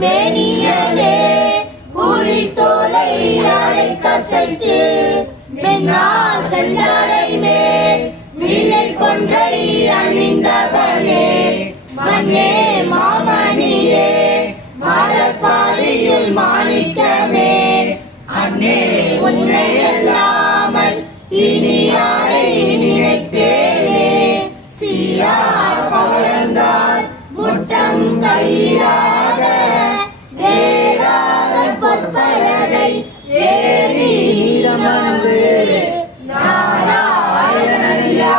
மேனியலே ஊழி தோலை அரை கசைத்து மென்னா செந்தாடை மேல் வில்லை கொன்றை அணிந்தவனே மண்ணே மாமணியே மாலப்பாதையில் மாணிக்கமே அண்ணே உன்னை அல்லாமல் இனி யாரை நினைப்பேனே சீரார் பழங்கால் முட்டம் கயிறாத வேறாத பொற்பலகை வேறி நாராயணரியா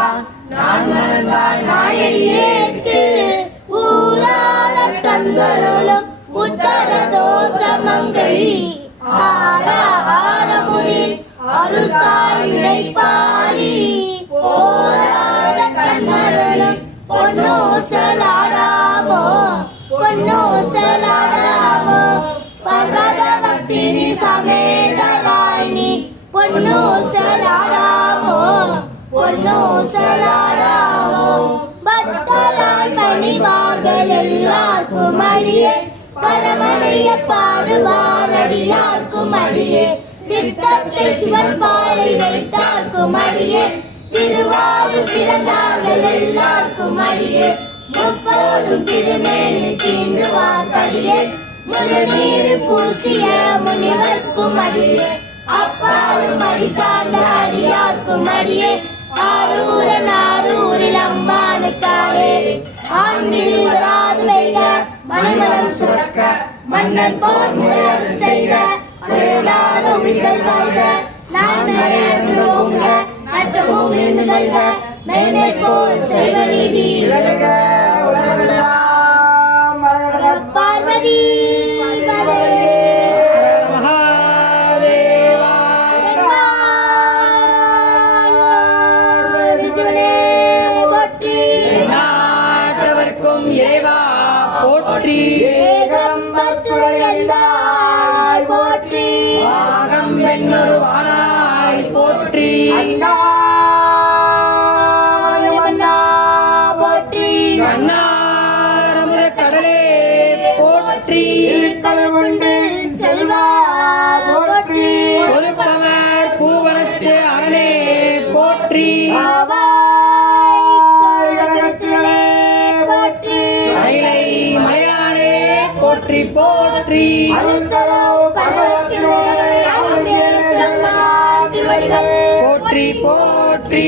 நான் மறந்தாய் நாயடியேற்கு ஊரால கண்களும் உத்தர தோஷமங்கை ஆரமுதில் அருத்தாய் பாடி போராத கண்மரலும் பொன்னோசலாடாமோ பர்வத பக்தினி சமேதராய் நீ பொன்னோசலாடாமோ பக்தராய் மணிவார்கள் எல்லாருக்கும் அடியே பரமடைய பாடுவாரடியார்க்கும் அடியே சித்தத்தை சிவன் பாலை வைத்தார்க்கும் அடியே திருவாரூர் பிறந்தார்கள் எல்லாருக்கும் அடியே முப்போதும் திருமேனி தீண்டுவார் படியே முழுநீர் பூசிய முனிவர்க்கும் அடியே அப்பாலும் அடி சார்ந்த அடியார்க்கும் அடியே ஆரூரில் அம்பானுக்காலே ஆண்டில் வராது வைக மணிமலம் சுரக்க மன்னன் போர் முயற்சி செய்த குறையில்லாத உயிர்கள் வாழ்க நான் நிறைய ஓங்க மற்றமும் வேண்டுதல்க மேன்மை போல் செய்வ நீதி பார்வதி இறைவா போற்றி போற்றி ஆகம் பெண்ணொருவானாய் போற்றி போற்றி அண்ணாரமுத கடலே போற்றி உண்டு செல்வா போற்றி பொறுப்பவர் பூவனத்து அரணே போற்றி மலையானே போற்றி போற்றி போற்றி போற்றி